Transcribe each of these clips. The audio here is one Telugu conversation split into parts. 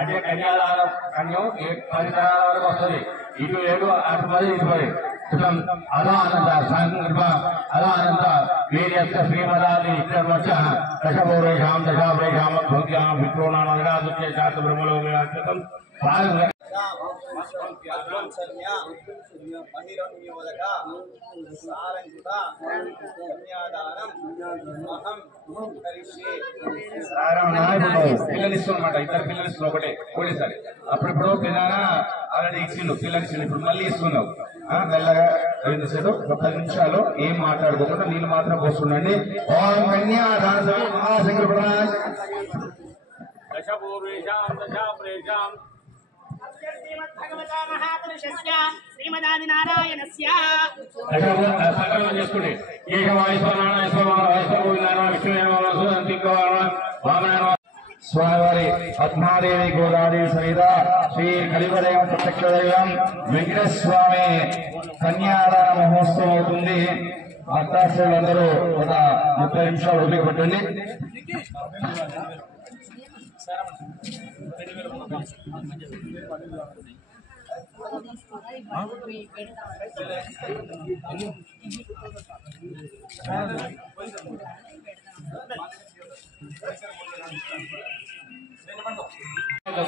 అంటే కన్యాదానం కన్యం 10 తరాల వరకు వస్తుంది. ఇటు 7 అటు 10 ఇటు 10 అదానంద సంకల్ప అదానంద వీర్యస్య శ్రీమదాది ఇత్యర్వచ దశపౌరేషాం దశాపరేషాం భోగ్యాం విప్రోణాం అగాదుత్య శాస్త్ర బ్రహ్మలోకం పిల్లనిస్తున్నమాట. ఇద్దరు పిల్లనిస్తు ఒకటే ఒకటేసారి. అప్పుడిప్పుడు పిల్లగా ఆల్రెడీ ఇచ్చిండు పిల్లనిచ్చిండు, ఇప్పుడు మళ్ళీ ఇస్తున్నావు. మెల్లగా 2 సెట్లు 10 నిమిషాలు ఏం మాట్లాడుకోకుండా నీళ్ళు మాత్రం పోస్తుండండి. ఓం కన్యాదాన మహాసంకల్ప దశపూర్వేషాం దశాప్రేషాం భగవతా మహాపురుషస్య శ్రీమదాది నారాయణస్య సంకల్పం చేసుకోండి. స్వామివారి పద్మాదేవి గోదాదేవి సహిత శ్రీ కలివదయం ప్రత్యక్ష దైవం వెంకటస్వామి కన్యాదాన మహోత్సవం అవుతుంది. భక్తాశ్రులందరూ ఒక 30 నిమిషాలు ఓపిక పట్టండి.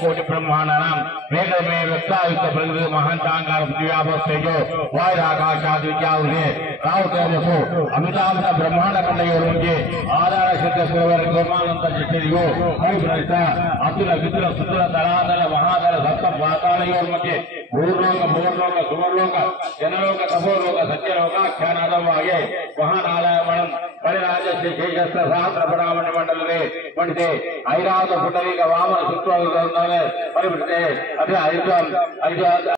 కోటి బ్రహ్మాండానాం వేదమే వ్యక్తాయుక్త ప్రకృతి మహాంతాంగార పృథివ్యాపస్తేజో వాయురాకాశాద్ విద్యావృతే రావుతోమసు అమితాంత బ్రహ్మాండ ఖండయోర్మధ్యే ఆధార శక్తి సురవర గోమానంత శక్తియో పరిభ్రమిత అతుల వితుల సుతుల తలాతల మహాతల సప్త పాతాళయోర్మధ్యే భూర్లోక భూర్లోక సువర్లోక జనలోక తపోలోక సత్యలోక ఖ్యానాదవాగే మహానారాయణం పరిరాజస్య శేషస్య సహస్ర పరామణి మండలే పండితే ఐరావత పుండరీక వామన శుక్ల పరివృతే అదే 5